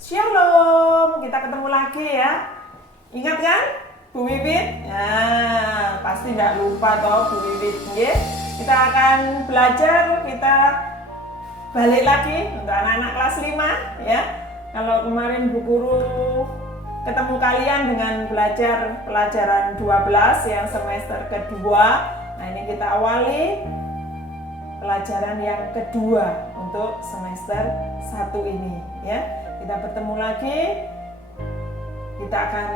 Shalom, kita ketemu lagi ya. Ingat kan Bu Wiwit? Ya, pasti nggak lupa toh Bu Wiwit. Kita akan belajar, kita balik lagi untuk anak-anak kelas 5 ya. Kalau kemarin Bu Guru ketemu kalian dengan belajar pelajaran 12 yang semester kedua. Nah, ini kita awali pelajaran yang kedua untuk semester 1 ini ya. Kita bertemu lagi, kita akan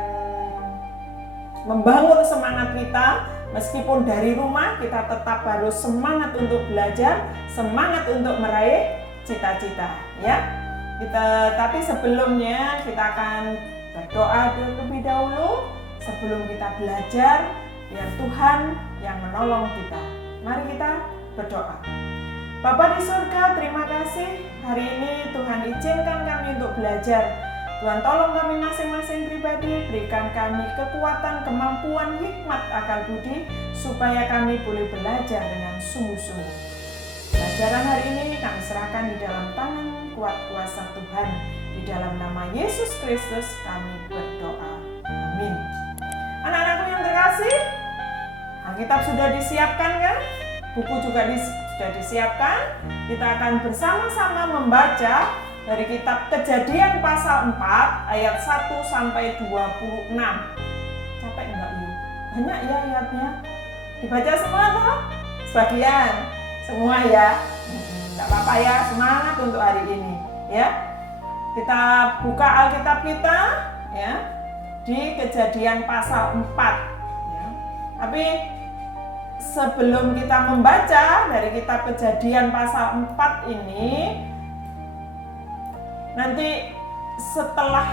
membangun semangat kita. Meskipun dari rumah kita tetap harus semangat untuk belajar, semangat untuk meraih cita-cita ya. Tapi sebelumnya kita akan berdoa terlebih dahulu sebelum kita belajar, biar Tuhan yang menolong kita. Mari kita berdoa. Bapa di surga, terima kasih hari ini Tuhan izinkan kami untuk belajar. Tuhan tolong kami masing-masing pribadi, berikan kami kekuatan, kemampuan, hikmat, akal budi, supaya kami boleh belajar dengan sungguh-sungguh. Pelajaran hari ini kami serahkan di dalam tangan kuat kuasa Tuhan. Di dalam nama Yesus Kristus kami berdoa. Amin. Anak-anakku yang terkasih, Alkitab sudah disiapkan kan? Buku juga sudah disiapkan. Kita akan bersama-sama membaca dari kitab Kejadian pasal 4 ayat 1 sampai 26. Capek enggak yuk? Banyak ya ayatnya. Dibaca semua toh? Sebagian. Semua ya. Enggak apa-apa ya, semangat untuk hari ini ya. Kita buka Alkitab kita ya di Kejadian pasal 4 ya. Tapi sebelum kita membaca dari kitab Kejadian pasal 4 ini, nanti setelah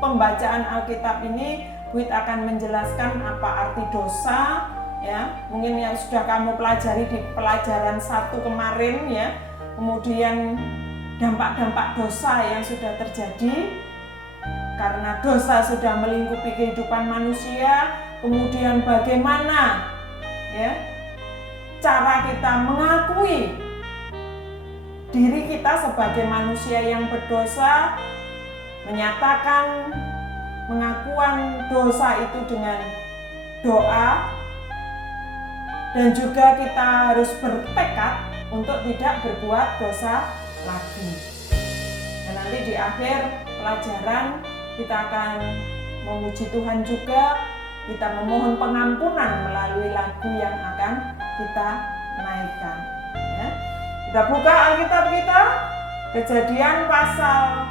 pembacaan Alkitab ini, Buit akan menjelaskan apa arti dosa ya. Mungkin yang sudah kamu pelajari di pelajaran 1 kemarin ya. Kemudian dampak-dampak dosa yang sudah terjadi karena dosa sudah melingkupi kehidupan manusia. Kemudian bagaimana ya, cara kita mengakui diri kita sebagai manusia yang berdosa, menyatakan pengakuan dosa itu dengan doa, dan juga kita harus bertekad untuk tidak berbuat dosa lagi. Dan nanti di akhir pelajaran kita akan memuji Tuhan juga, kita memohon pengampunan melalui lagu yang akan kita naikkan ya. Kita buka Alkitab kita, Kejadian pasal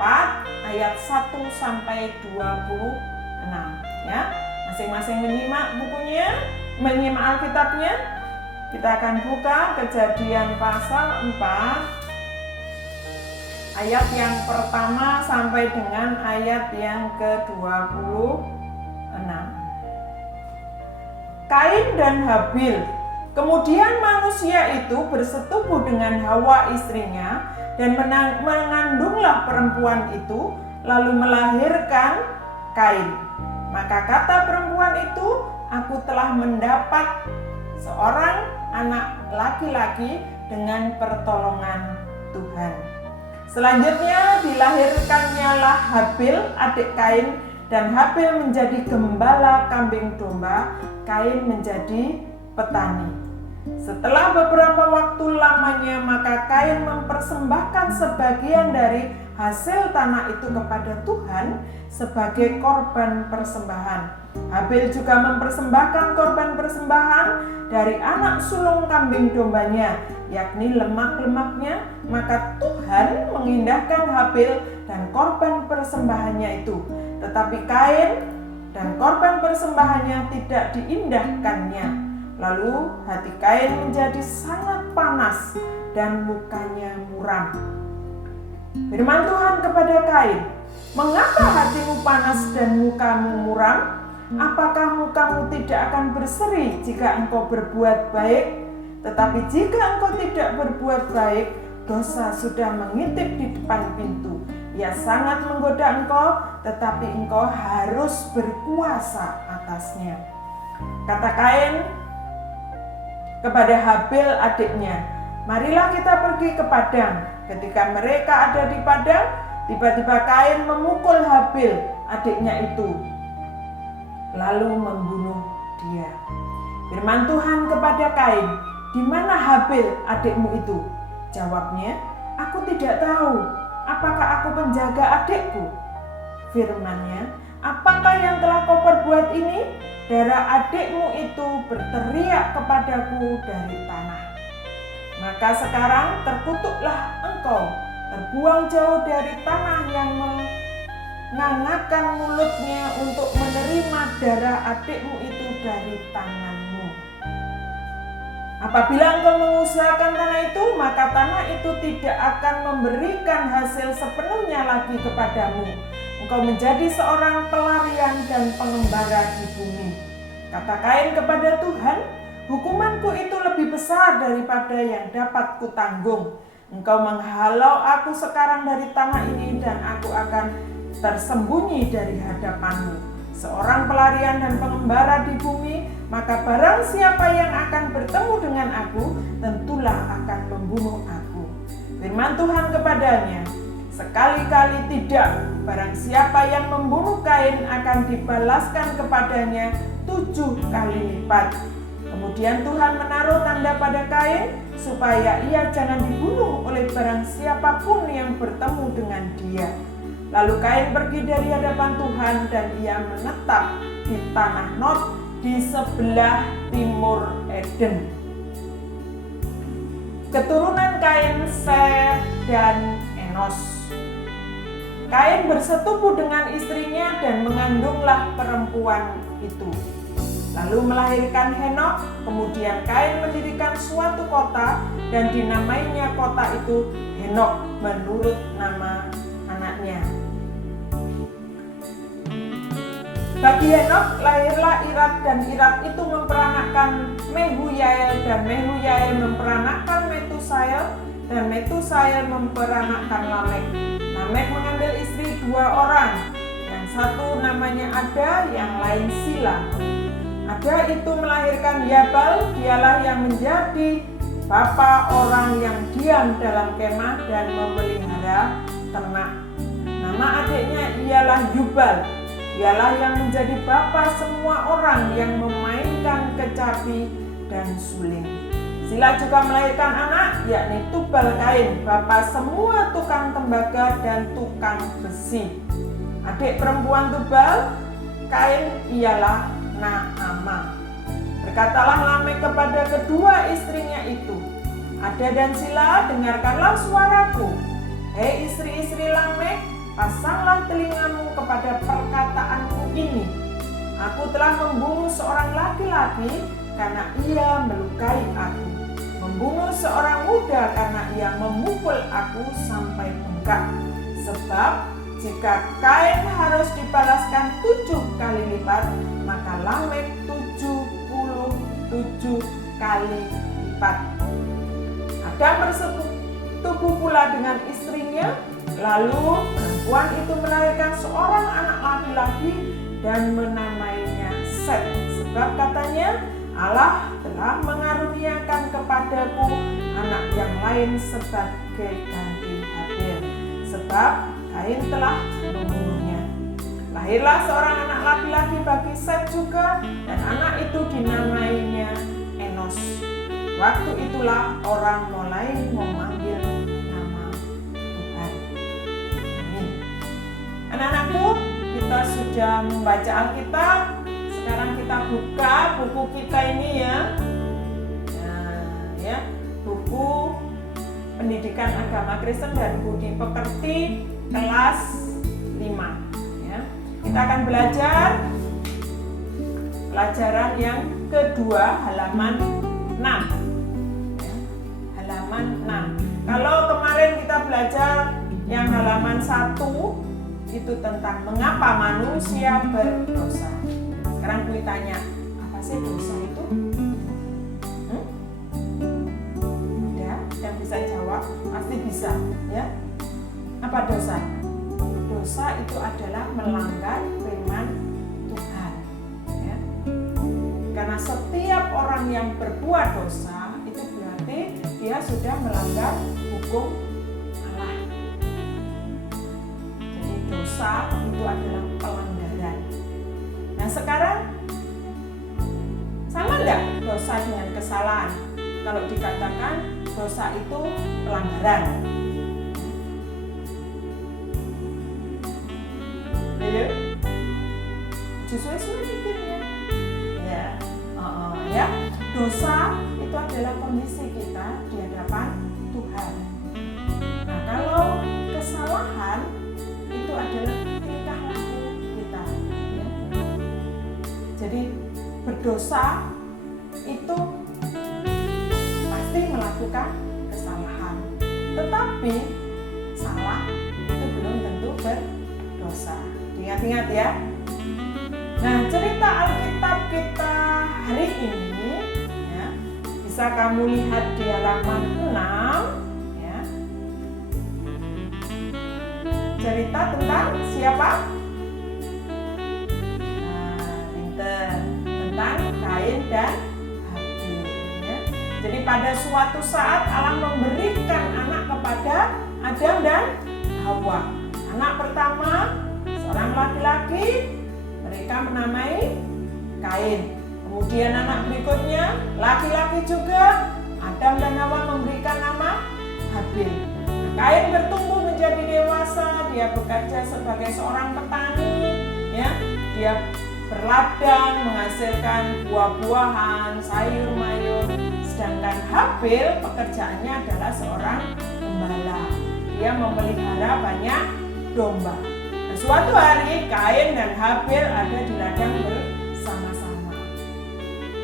4 ayat 1 sampai 26 ya. Masing-masing menyimak bukunya, menyimak Alkitabnya. Kita akan buka Kejadian pasal 4 ayat yang pertama sampai dengan ayat yang ke-26. Kain dan Habil. Kemudian manusia itu bersetubuh dengan Hawa istrinya dan mengandunglah perempuan itu, lalu melahirkan Kain. Maka kata perempuan itu, aku telah mendapat seorang anak laki-laki dengan pertolongan Tuhan. Selanjutnya dilahirkannya lah Habil adik Kain, dan Habil menjadi gembala kambing domba, Kain menjadi petani. Setelah beberapa waktu lamanya, maka Kain mempersembahkan sebagian dari hasil tanah itu kepada Tuhan sebagai korban persembahan. Habil juga mempersembahkan korban persembahan dari anak sulung kambing dombanya, yakni lemak-lemaknya. Maka Tuhan mengindahkan Habil dan korban persembahannya itu, tetapi Kain dan korban persembahannya tidak diindahkannya. Lalu hati Kain menjadi sangat panas dan mukanya muram. Firman Tuhan kepada Kain, mengapa hatimu panas dan mukamu muram? Apakah mukamu tidak akan berseri jika engkau berbuat baik? Tetapi jika engkau tidak berbuat baik, dosa sudah mengintip di depan pintu. Ia sangat menggoda engkau, tetapi engkau harus berkuasa atasnya. Kata Kain kepada Habil adiknya, marilah kita pergi ke padang. Ketika mereka ada di padang, Tiba-tiba Kain memukul Habil, adiknya itu, lalu membunuh dia. Firman Tuhan kepada Kain, "Di mana Habil adikmu itu?" Jawabnya, "Aku tidak tahu. Apakah aku penjaga adikku?" Firman-Nya, "Apakah yang telah kau perbuat ini? Darah adikmu itu berteriak kepadaku dari tanah. Maka sekarang terkutuklah engkau, terbuang jauh dari tanah yang mengangakkan mulutnya untuk menerima darah adikmu itu dari tanganmu. Apabila engkau mengusahakan tanah itu, maka tanah itu tidak akan memberikan hasil sepenuhnya lagi kepadamu. Engkau menjadi seorang pelarian dan pengembara di bumi." Kata Kain kepada Tuhan, "Hukumanku itu lebih besar daripada yang dapat kutanggung. Engkau menghalau aku sekarang dari tanah ini dan aku akan tersembunyi dari hadapanmu. Seorang pelarian dan pengembara di bumi, maka barang siapa yang akan bertemu dengan aku, tentulah akan membunuh aku." Firman Tuhan kepadanya, "Sekali-kali tidak. Barang siapa yang membunuh Kain akan dibalaskan kepadanya 7 kali lipat." Kemudian Tuhan menaruh tanda pada Kain supaya ia jangan dibunuh oleh barang siapapun yang bertemu dengan dia. Lalu Kain pergi dari hadapan Tuhan dan ia menetap di tanah Nod di sebelah timur Eden. Keturunan Kain, Set, dan Enos. Kain bersetubuh dengan istrinya dan mengandunglah perempuan itu. Lalu melahirkan Henok. Kemudian Kain mendirikan suatu kota dan dinamainya kota itu Henok menurut nama anaknya. Bagi Henok lahirlah Irad, dan Irad itu memperanakkan Mehuyael, dan Mehuyael memperanakkan Metusael, dan Metusael memperanakkan Lamek. Lamek mengambil istri 2 orang, yang satu namanya Ada, yang lain Sila. Ada itu melahirkan Yabal, dialah yang menjadi bapa orang yang diam dalam kemah dan memelihara ternak. Nama adiknya ialah Yubal, dialah yang menjadi bapa semua orang yang memainkan kecapi dan suling. Sila juga melahirkan anak, yakni Tubal Kain, bapa semua tukang tembaga dan tukang besi. Adik perempuan Tubal Kain ialah Naamah. Berkatalah Lamek kepada kedua istrinya itu, Ada dan Sila, dengarkanlah suaraku. Hei istri-istri Lamek, pasanglah telingamu kepada perkataanku ini. Aku telah membunuh seorang laki-laki karena ia melukai aku, membunuh seorang muda karena ia memukul aku sampai bengkak. Sebab jika Kain harus dibalaskan 7 kali lipat, maka Lamek 77 kali lipat. Adam bersetubuh pula dengan istrinya, lalu perempuan itu melahirkan seorang anak laki-laki dan menamainya Set. Sebab katanya, Allah telah mengaruniakan kepadaku anak yang lain sebagai ganti Habil, sebab Kain telah membunuhnya. Lahirlah seorang anak laki-laki bagi Set juga, dan anak itu dinamainya Enos. Waktu itulah orang mulai memanggil nama Tuhan. Amin. Anak-anakku, kita sudah membaca Alkitab. Sekarang kita buka buku kita ini ya. Nah, buku Pendidikan Agama Kristen dan Budi Pekerti kelas 5. Ya. Kita akan belajar pelajaran yang kedua, halaman 6. Ya. Halaman 6. Kalau kemarin kita belajar yang halaman 1 itu tentang mengapa manusia berdosa. Sekarang gue tanya, apa sih dosa itu? Ada yang bisa jawab? Pasti bisa, ya. Apa dosa? Dosa itu adalah melanggar firman Tuhan. Ya. Karena setiap orang yang berbuat dosa itu berarti dia sudah melanggar hukum Allah. dosa itu adalah pelanggaran. Nah sekarang sama enggak dosa dengan kesalahan? Kalau dikatakan dosa itu pelanggaran. Ayo, sesuai mikirnya. Ya, dosa itu adalah kondisi kita di hadapan Tuhan. Nah, kalau kesalahan itu adalah tingkah laku kita. Ya. Jadi berdosa itu pasti melakukan kesalahan, tetapi salah itu belum tentu berdosa. Ingat-ingat ya. Nah, cerita Alkitab kita hari ini ya, bisa kamu lihat di halaman 6 ya. Cerita tentang siapa? Nah, pinter. Tentang Kain dan Habil ya. Jadi pada suatu saat Allah memberikan anak kepada Adam dan Hawa. Anak pertama seorang laki-laki, mereka menamai Kain. Kemudian anak berikutnya laki-laki juga, Adam dan Hawa memberikan nama Habil. Kain bertumbuh menjadi dewasa, dia bekerja sebagai seorang petani, ya. Dia berladang, menghasilkan buah-buahan, sayur-mayur. Sedangkan Habil pekerjaannya adalah seorang gembala. Dia memelihara banyak domba. Nah, suatu hari Kain dan Habil ada di ladang bersama-sama.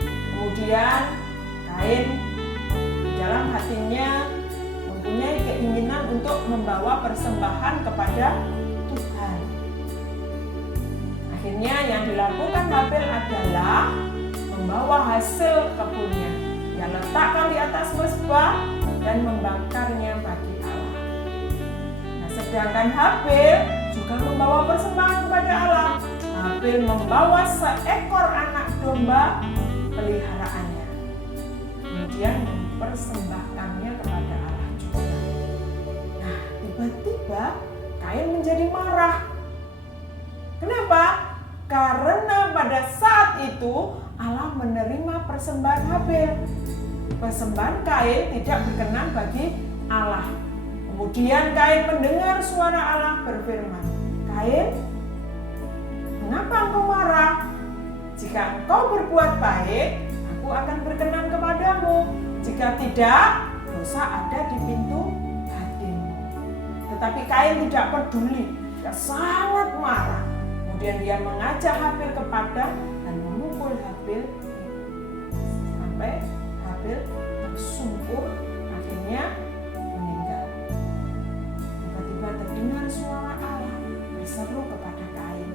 Kemudian Kain di dalam hatinya mempunyai keinginan untuk membawa persembahan kepada Tuhan. Akhirnya yang dilakukan Habil adalah membawa hasil kebunnya. Dia letakkan di atas mezbah dan membakarnya bagi Allah. Nah, sedangkan Habil juga membawa persembahan kepada Allah. Habil membawa seekor anak domba peliharaannya. Kemudian mempersembahkannya kepada Allah juga. Nah, tiba-tiba Kain menjadi marah. Kenapa? Karena pada saat itu Allah menerima persembahan Habil. Persembahan Kain tidak berkenan bagi Allah. Kemudian Kain mendengar suara Allah berfirman, "Kain, mengapa engkau marah? Jika engkau berbuat baik, aku akan berkenan kepadamu. Jika tidak, dosa ada di pintu hatimu." Tetapi Kain tidak peduli, dia sangat marah. Kemudian dia mengajak Habil ke padang dan memukul Habil sampai Habil tersungkur, akhirnya meninggal. Tiba-tiba terdengar suara Allah berseru kepada Kain,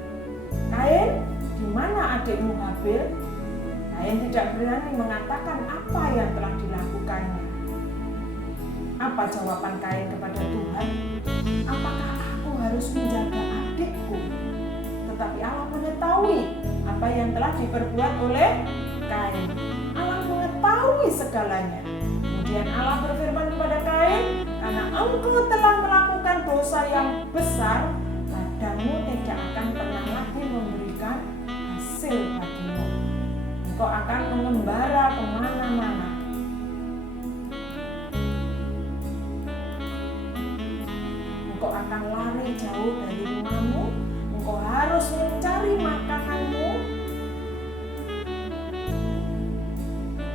"Kain, di mana adikmu Habil?" Kain tidak berani mengatakan apa yang telah dilakukannya. Apa jawaban Kain kepada Tuhan? "Apakah aku harus menjaga adikku?" Tetapi Allah mengetahui apa yang telah diperbuat oleh Kain. Allah mengetahui segalanya. Kemudian Allah berfirman kepada Kain, "Karena engkau telah melakukan dosa yang besar, ladangmu tidak akan pernah lagi memberikan hasil bagimu. Engkau akan mengembara kemana-mana. Engkau akan lari jauh dari rumahmu. Engkau harus mencari makananmu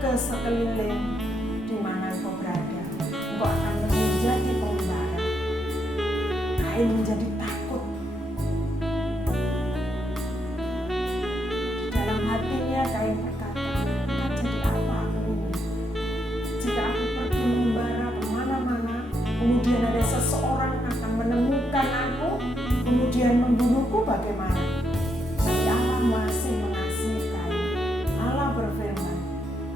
ke sekeliling di mana engkau berada. Engkau akan menjadi pengembara." Kain menjadi takut. Di dalam hatinya Kain berkata, "Akan jadi apa aku ini? Jika aku pergi mengembara kemana-mana, kemudian ada seseorang akan menemukan aku, kemudian membunuhku, bagaimana?" Tapi Allah masih mengasihi Kain. Allah berfirman,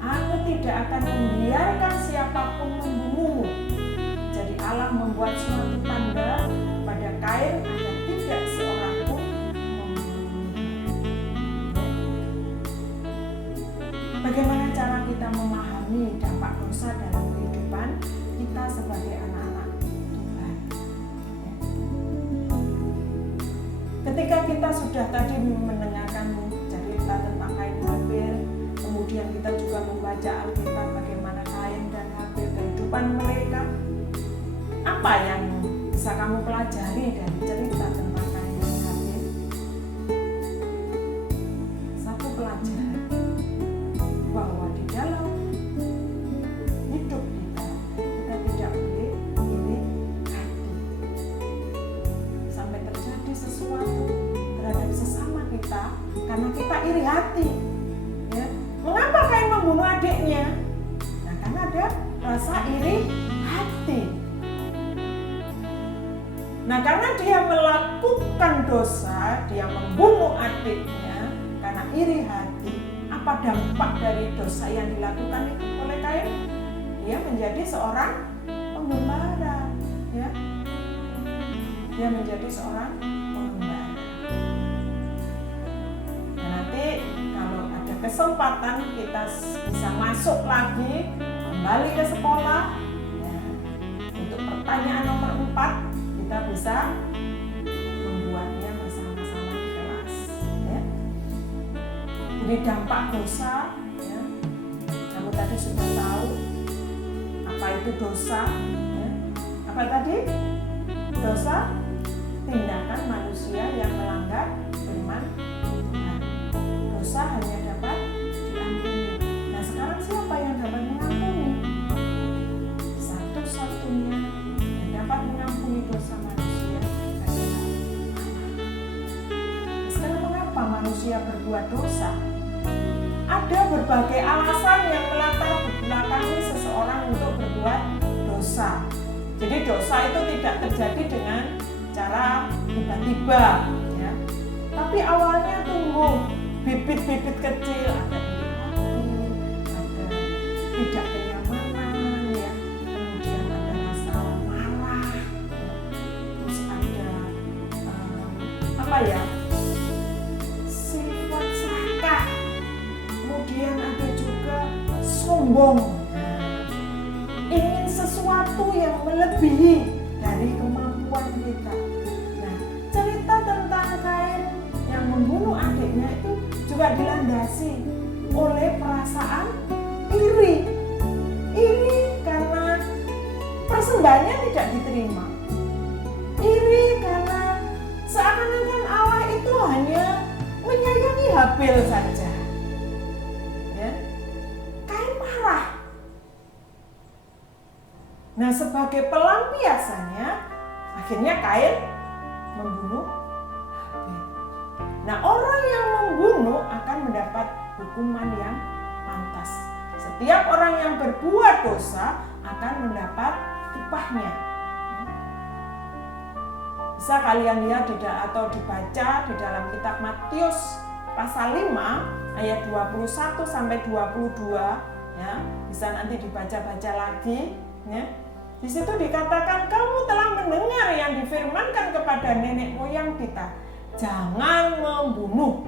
"Aku tidak akan membiarkan siapapun membunuhmu." Jadi Allah membuat suatu tanda pada Kain agar tidak seorang pun membunuhnya. Bagaimana cara kita memahami dampak dosa dalam kehidupan kita sebagai anak-anak Tuhan? ketika kita sudah tadi mendengarkan cerita tentang Kain Habil, kemudian kita juga membaca Alkitab bagaimana Kain dan Habil kehidupan mereka, apa yang bisa kamu pelajari dari cerita tentang Kain dan Habil? Satu pelajaran bahwa di dalam hidup kita tidak boleh iri hati sampai terjadi sesuatu terhadap sesama kita karena kita iri hati. Ya. Mengapa Kain membunuh adiknya? Nah, karena ada rasa iri hati. Nah, karena dia melakukan dosa, dia membunuh adiknya karena iri hati. Apa dampak dari dosa yang dilakukan itu oleh Kain? Dia menjadi seorang pengembara, ya. Dia menjadi seorang pengembara. Nah, nanti kalau ada kesempatan kita bisa masuk lagi kembali ke sekolah. Ya. Untuk pertanyaan nomor 4 kita bisa membuatnya bersama-sama di kelas. Ya. Jadi dampak dosa, ya. Kamu tadi sudah tahu apa itu dosa. Ya. Apa tadi? Dosa tindakan manusia yang melanggar firman Tuhan. Dosa hanya dapat diampuni. Nah, sekarang siapa yang dapat mengampuni? Satu-satunya yang dapat mengampuni dosa manusia adalah Allah. Sekarang mengapa manusia berbuat dosa? Ada berbagai alasan yang melatar belakangi seseorang untuk berbuat dosa. Jadi dosa itu tidak terjadi dengan cara tiba-tiba, ya. Tapi awalnya tumbuh bibit-bibit kecil, ada iri hati, ada tidak kenyamanan, ya. Kemudian ada rasa marah, ya. Terus ada sifat serakah, kemudian ada juga sombong, ingin sesuatu yang melebihi dari kemampuan kita. Nah, cerita tentang Kain yang membunuh adiknya itu juga dilandasi oleh perasaan iri. Iri karena persembahannya tidak diterima. Iri karena seakan-akan Allah itu hanya menyayangi Habil saja. Ya. Kain marah. Nah, sebagai pelampiasannya, akhirnya Kain membunuh Habil. Nah, orang yang membunuh akan mendapat hukuman yang pantas. Setiap orang yang berbuat dosa akan mendapat upahnya. Bisa kalian lihat atau dibaca di dalam kitab Matius pasal 5 ayat 21 sampai 22, ya. Bisa nanti dibaca-baca lagi, ya. Di situ dikatakan, kamu telah mendengar yang difirmankan kepada nenek moyang kita, jangan membunuh.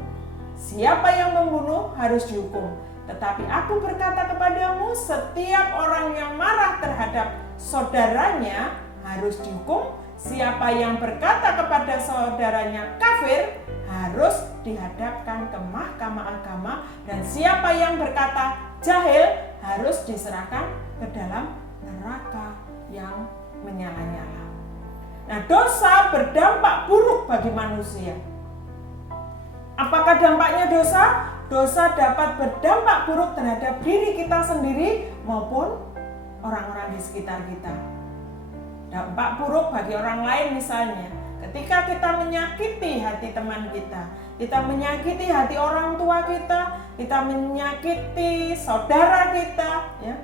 Siapa yang membunuh harus dihukum. Tetapi aku berkata kepadamu, setiap orang yang marah terhadap saudaranya harus dihukum. Siapa yang berkata kepada saudaranya kafir harus dihadapkan ke mahkamah agama. Dan siapa yang berkata jahil harus diserahkan ke dalam neraka yang menyala-nyala. Nah, dosa berdampak buruk bagi manusia. Apakah dampaknya dosa? Dosa dapat berdampak buruk terhadap diri kita sendiri maupun orang-orang di sekitar kita. Dampak buruk bagi orang lain misalnya, ketika kita menyakiti hati teman kita menyakiti hati orang tua kita menyakiti saudara kita, ya,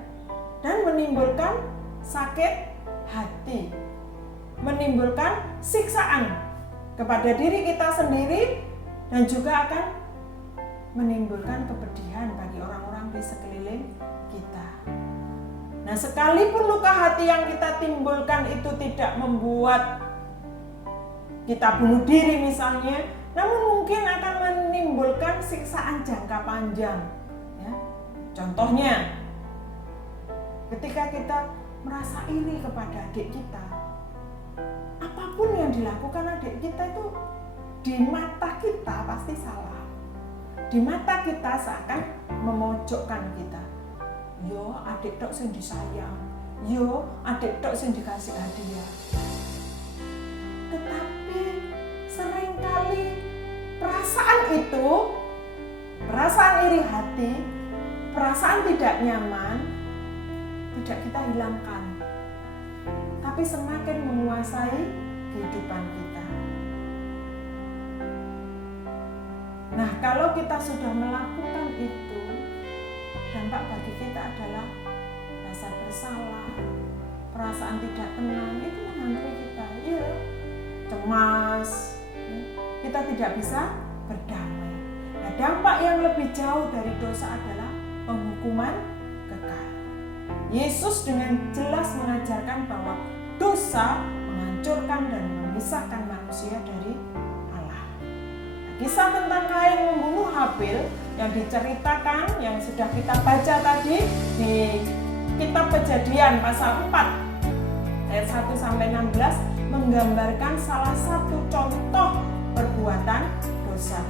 dan menimbulkan sakit hati, menimbulkan siksaan kepada diri kita sendiri dan juga akan menimbulkan kepedihan bagi orang-orang di sekeliling kita. Nah, sekalipun luka hati yang kita timbulkan itu tidak membuat kita bunuh diri misalnya, namun mungkin akan menimbulkan siksaan jangka panjang. Ya. Contohnya, ketika kita merasa iri kepada adik kita, apapun yang dilakukan adik kita itu di mata kita pasti salah. Di mata kita seakan memojokkan kita. Yo adik tok sing disayang, yo adik tok sing dikasih hadiah. Tetapi seringkali perasaan itu, perasaan iri hati, perasaan tidak nyaman, tidak kita hilangkan, tapi semakin menguasai kehidupan kita. Nah, kalau kita sudah melakukan itu, dampak bagi kita adalah rasa bersalah, perasaan tidak tenang, itu menghantui kita. Ya, cemas, kita tidak bisa berdamai. Nah, dampak yang lebih jauh dari dosa adalah penghukuman kekal. Yesus dengan jelas mengajarkan bahwa dosa menghancurkan dan memisahkan manusia dari Allah. Nah, kisah tentang Kain membunuh Habil yang diceritakan, yang sudah kita baca tadi di kitab Kejadian pasal 4 ayat 1-16 menggambarkan salah satu contoh perbuatan dosa.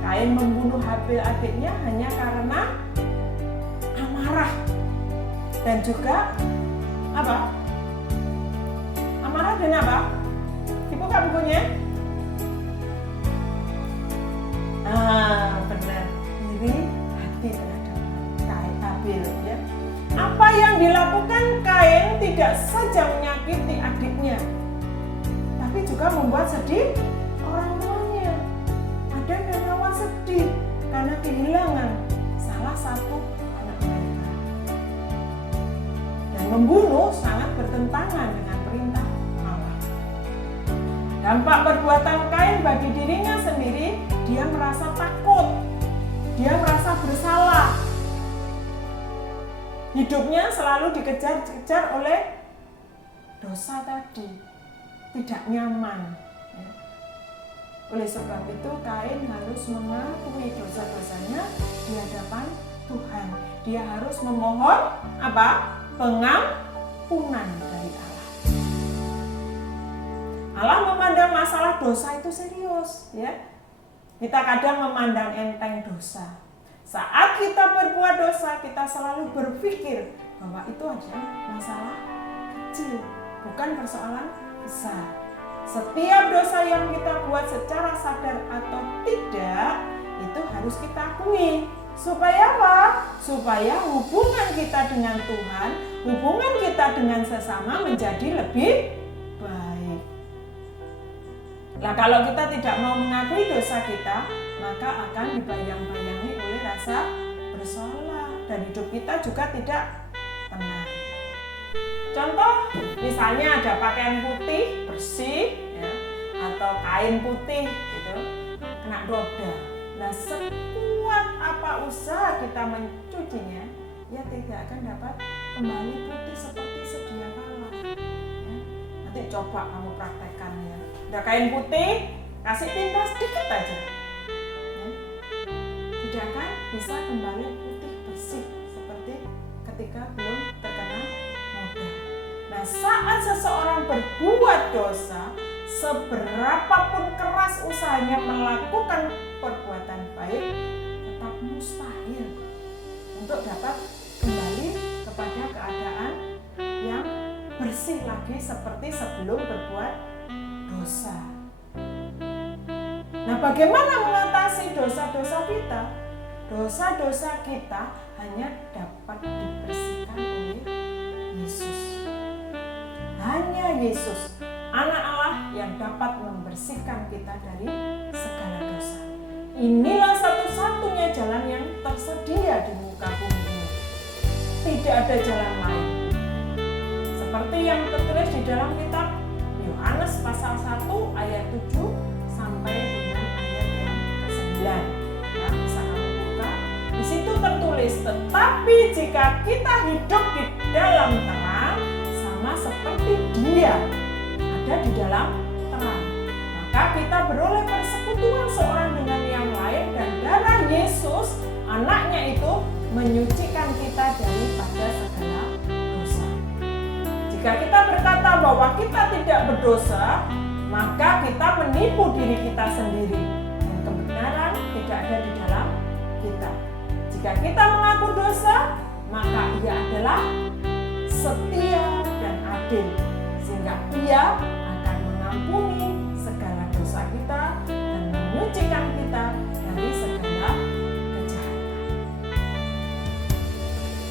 Kain membunuh Habil adiknya hanya karena amarah dan juga apa? Amarah dan apa? Dibuka bukunya. Benar. Iri hati terhadap Kain Habil, ya. Apa yang dilakukan Kain tidak saja menyakiti adiknya, tapi juga membuat sedih orang tuanya. Adam dan Hawa sedih karena kehilangan salah satu anak mereka. Dan membunuh sangat bertentangan dengan perintah Allah. Dampak perbuatan Kain bagi dirinya sendiri, dia merasa takut, dia merasa bersalah. Hidupnya selalu dikejar-kejar oleh dosa tadi, tidak nyaman. Oleh sebab itu Kain harus mengakui dosa-dosanya di hadapan Tuhan. Dia harus memohon apa? Pengampunan dari Allah. Allah memandang masalah dosa itu serius, ya. Kita kadang memandang enteng dosa. Saat kita berbuat dosa, kita selalu berpikir bahwa itu adalah masalah kecil, bukan persoalan besar. Setiap dosa yang kita buat secara sadar atau tidak, itu harus kita akui. Supaya apa? Supaya hubungan kita dengan Tuhan, hubungan kita dengan sesama menjadi lebih baik. Nah, kalau kita tidak mau mengakui dosa kita, maka akan dibayang-bayangi oleh rasa bersalah dan hidup kita juga tidak tenang. Contoh, misalnya ada pakaian putih bersih, ya, atau kain putih gitu, kena noda. Nah, sekuat apa usaha kita mencucinya, ya tidak akan dapat kembali putih seperti sedia kala. Ya, nanti coba kamu praktekkan ya. Ada kain putih, kasih tinta sedikit aja, ya, tidak akan bisa kembali putih bersih seperti ketika belum terkena noda. Nah, saat seseorang berbuat dosa, seberapapun keras usahanya melakukan perbuatan baik, tetap mustahil untuk dapat kembali kepada keadaan yang bersih lagi seperti sebelum berbuat dosa. Nah, bagaimana mengatasi dosa-dosa kita? Dosa-dosa kita hanya dapat dibersihkan oleh Yesus. Hanya Yesus, Anak Allah, yang dapat membersihkan kita dari segala dosa. Inilah satu-satunya jalan yang tersedia di muka bumi ini. Tidak ada jalan lain. Seperti yang tertulis di dalam kitab Yohanes pasal 1 ayat 7 sampai dengan ayat yang ke-9. Ya, bisa kamu buka. Di situ tertulis, tetapi jika kita hidup di dalam terang, sama seperti Dia ada di dalam terang, maka kita beroleh persekutuan seorang dengan yang lain, dan darah Yesus anaknya itu menyucikan kita daripada segala dosa. Jika kita berkata bahwa kita tidak berdosa, maka kita menipu diri diri kita sendiri dan kebenaran tidak ada di dalam kita. Jika kita mengaku dosa, maka Ia adalah setia dan adil, sehingga Ia akan mengampuni segala dosa kita dan menyucikan kita dari segala kejahatan.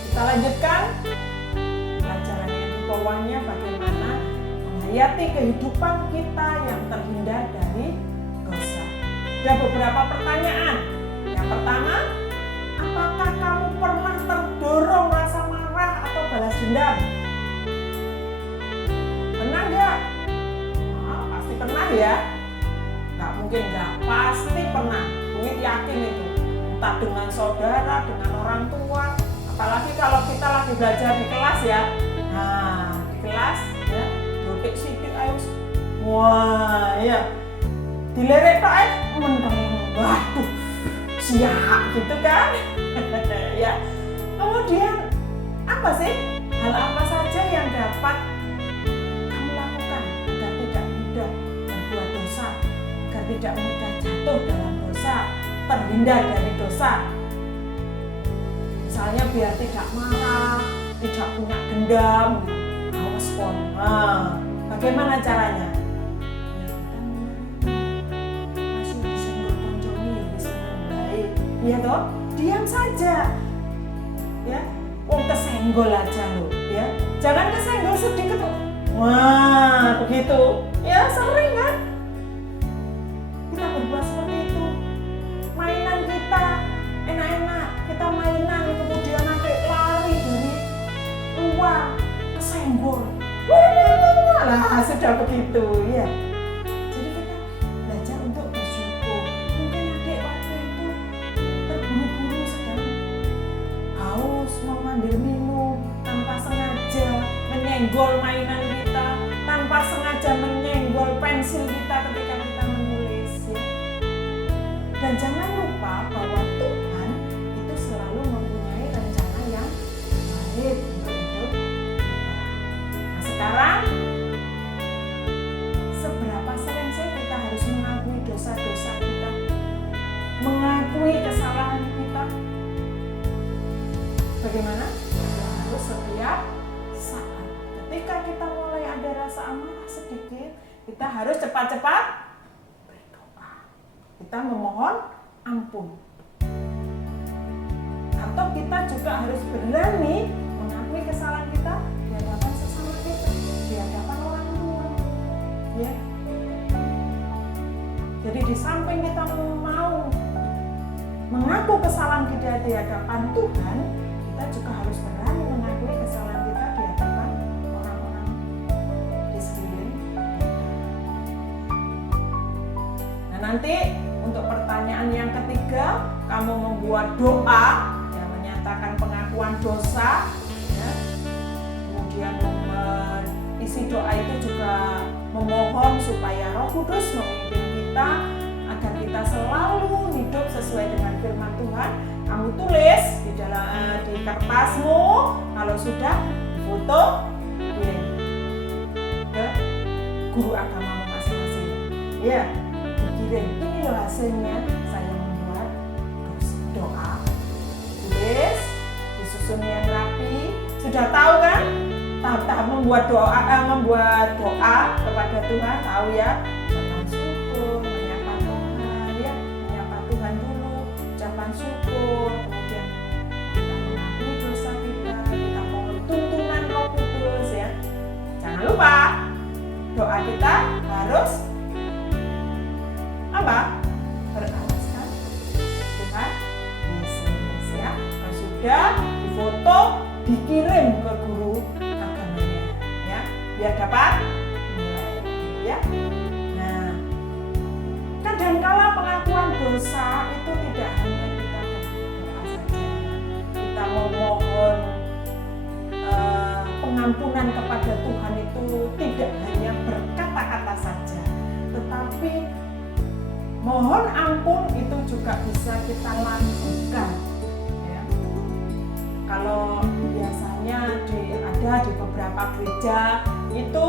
Kita lanjutkan pelajaran yang di bawahnya, bagaimana menghayati kehidupan kita yang terhindar dari dosa. Ada beberapa pertanyaan. Yang pertama, apakah kamu pernah terdorong rasa marah atau balas dendam? Pernah nggak? Pasti pernah ya. Nggak mungkin nggak, pasti pernah. Mungkin yakin itu. Entah dengan saudara, dengan orang tua. Apalagi kalau kita lagi belajar di kelas ya. Nah, di kelas ya, dotik sidik ayo. Wah, ya. Dilerek tok menteng. Waduh, siap gitu kan. Ya. Kemudian apa sih? Hal apa saja yang dapat kamu lakukan agar tidak mudah berbuat dosa, agar tidak mudah jatuh dalam dosa, terhindar dari dosa? Misalnya biar tidak marah, tidak punya dendam, awas pon. Nah, bagaimana caranya? Masih disenggol konjoni, disenggol baik. Iya toh? Diam saja. Ya, kesenggol aja lo, ya. Jangan kesenggol sedikit. Wah, begitu. Ya, sering kan? Kita berbuat seperti itu. Mainan kita enak-enak, kita mainan, kemudian nanti lari dari luar, kesenggol. Lah, sudah begitu, ya. Jadi kita belajar untuk bersyukur. Mungkin adik waktu itu terburu-buru sedang haus, mengambil minum, tanpa sengaja menyenggol mainan kita, tanpa sengaja menyenggol pensil kita ketika kita menulis, ya. Dan jangan lupa bahwa Tuhan itu selalu mempunyai rencana yang baik untuk hidup kita. Nah, sekarang seberapa sering sih kita harus mengakui dosa-dosa kita, mengakui kesalahan kita? Bagaimana? Harus setiap saat. Ketika kita mulai ada rasa amarah sedikit, kita harus cepat-cepat berdoa. Kita memohon ampun. Atau kita juga harus berani mengakui kesalahan kita di hadapan sesama kita, di hadapan orang tua. Ya. Jadi di samping kita mau mengaku kesalahan kita di hadapan Tuhan, kita juga harus berani mengakui kesalahan kita di hadapan orang-orang di sekeliling kita. Nah, nanti untuk pertanyaan yang ketiga, kamu membuat doa yang menyatakan pengakuan dosa, ya. Kemudian isi doa itu juga memohon supaya Roh Kudus memimpin kita agar kita selalu hidup sesuai dengan firman Tuhan. Kamu tulis di dalam di kertasmu, kalau sudah foto kirim ke guru agamamu masing-masing. Ya, dikirim. Ini loh hasilnya, saya membuat doa. Tulis, disusun yang rapi. Sudah tahu kan tahap-tahap membuat doa kepada Tuhan, tahu ya? Ucapan syukur, menyapa Tuhan, ya, menyapa Tuhan dulu, ucapan syukur, kemudian kita mengakui dosa kita mohon tuntunan Roh Kudus, ya. Jangan lupa doa kita harus apa? Beralaskan Tuhan Yesus, ya. Kalau sudah difoto, dikirim ke guru agamanya, ya, biar dapat nilai, ya. Nah, kadangkala pengakuan dosa itu tidak hanya kita berdoa saja, kita memohon pengampunan kepada Tuhan itu tidak hanya berkata-kata saja, tetapi mohon ampun itu juga bisa kita lakukan, ya. Kalau biasanya ada di beberapa gereja itu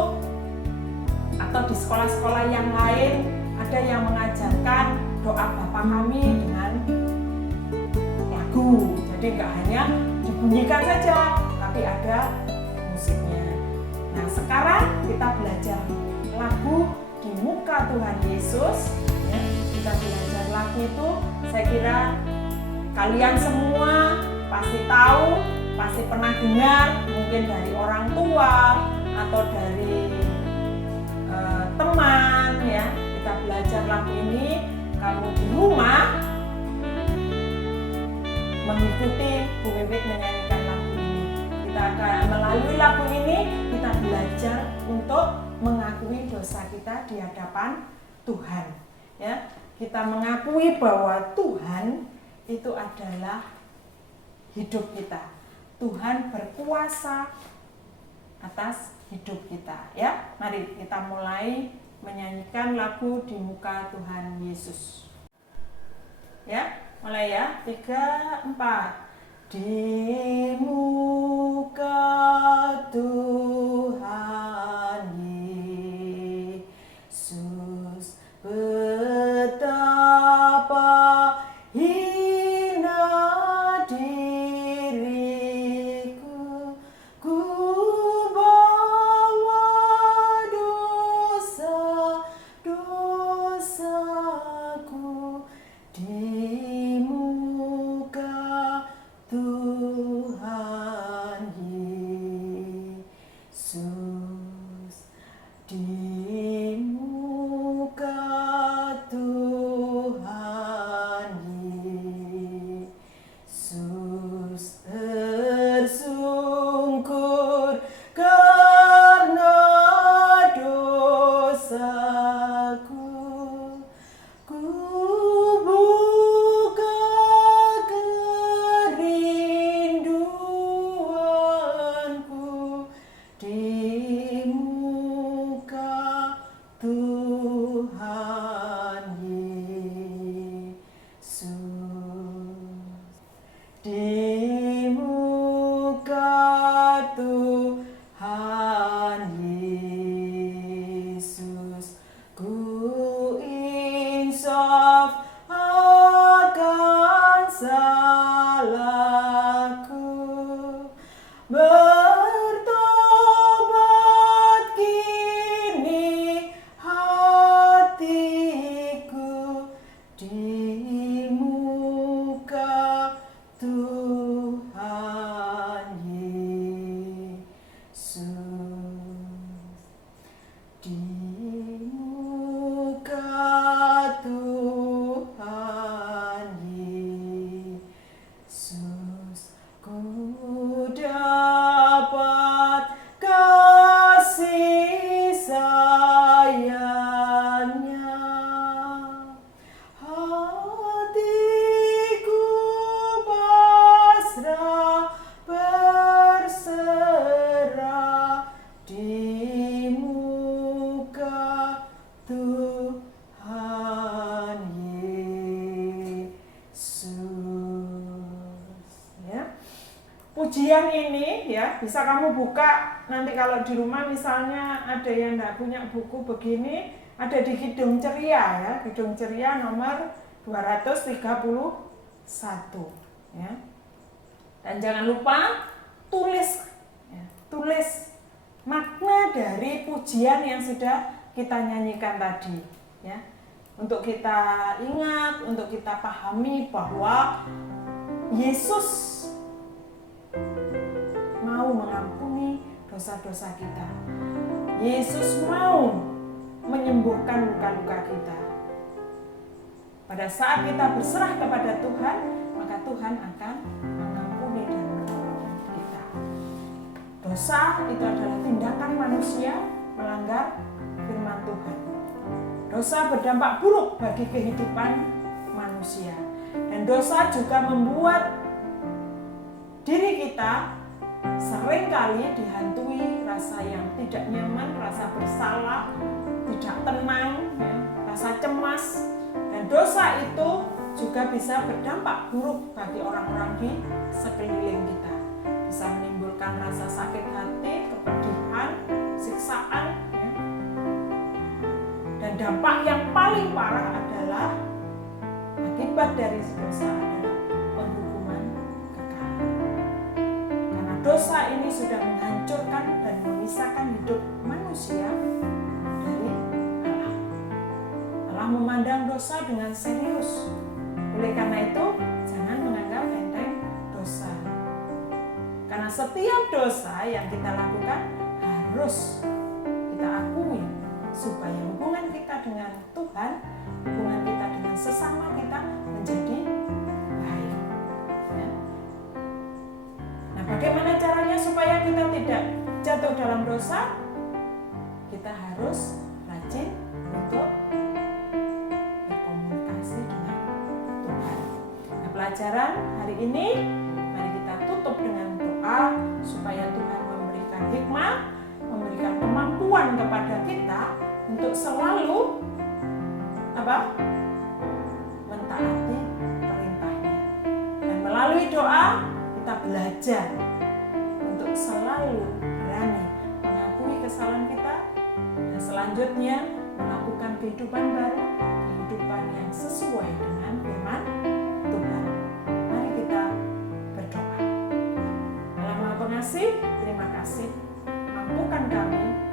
atau di sekolah-sekolah yang lain ada yang mengajarkan doa Bapa Kami dengan lagu. Jadi nggak hanya dibunyikan saja, tapi ada musiknya. Nah, sekarang kita belajar lagu di muka Tuhan Yesus. Ya, kita belajar lagu itu, saya kira kalian semua pasti tahu, pasti pernah dengar, mungkin dari orang tua atau dari teman. Ya, kita belajar lagu ini. Kamu di rumah mengikuti Bu Wiwit menyanyikan lagu ini. Kita akan melalui lagu ini kita belajar untuk mengakui dosa kita di hadapan Tuhan. Ya, kita mengakui bahwa Tuhan itu adalah hidup kita. Tuhan berkuasa atas hidup kita. Ya, mari kita mulai menyanyikan lagu di muka Tuhan Yesus. Ya, mulai ya. 3, 4. Di muka Tuhan Yesus, betapa hina diriku, ku bawa dosa-dosaku di muka Tuhan Yesus, di muka Tuhan Yesus tersungkur karena dosaku, ku buka kerinduanku di muka Tuhan Yesus, di muka Tuhan Yesus, ku insaf akan salahku, bertobat kini hatiku di muka Tuhan Yesus, di muka Tuhan Yesus, ku dapat kasih sayangnya, hatiku pasrah berserah di muka Tuhan Yesus. Ya. Pujian ini ya bisa kamu buka nanti kalau di rumah, misalnya ada yang tidak punya buku begini, ada di Kidung Ceria ya, Kidung Ceria nomor 231 ya. Dan jangan lupa tulis ya, tulis makna dari pujian yang sudah kita nyanyikan tadi ya. Untuk kita ingat, untuk kita pahami bahwa Yesus mau mengampuni dosa-dosa kita. Yesus mau menyembuhkan luka-luka kita. Pada saat kita berserah kepada Tuhan, maka Tuhan akan mengampuni dan menolong kita. Dosa itu adalah tindakan manusia melanggar firman Tuhan. Dosa berdampak buruk bagi kehidupan manusia. Dan dosa juga membuat diri kita seringkali dihantui rasa yang tidak nyaman, rasa bersalah, tidak tenang, ya, rasa cemas. Dan dosa itu juga bisa berdampak buruk bagi orang-orang di sekeliling kita. Bisa menimbulkan rasa sakit hati, kepedihan, siksaan, ya. Dan dampak yang paling parah adalah akibat dari dosa adalah penghukuman kekal. Karena dosa ini sudah menghancurkan dan memisahkan hidup manusia dari Allah. Allah memandang dosa dengan serius. Oleh karena itu, jangan menganggap enteng dosa. Karena setiap dosa yang kita lakukan harus kita akui supaya hubungan kita dengan Tuhan, hubungan kita dengan sesama kita menjadi baik. Ya. Nah, bagaimana caranya supaya kita tidak jatuh dalam dosa? Kita harus rajin untuk berkomunikasi dengan Tuhan. Nah, pelajaran hari ini, mari kita tutup dengan doa supaya Tuhan memberikan hikmah, memberikan kemampuan kepada kita untuk selalu mentaati perintahnya. Dan melalui doa kita belajar untuk selalu berani mengakui kesalahan kita dan selanjutnya melakukan kehidupan baru, kehidupan yang sesuai dengan firman Tuhan. Mari kita berdoa. Allah Maha Pengasih, terima kasih. Mampukan kami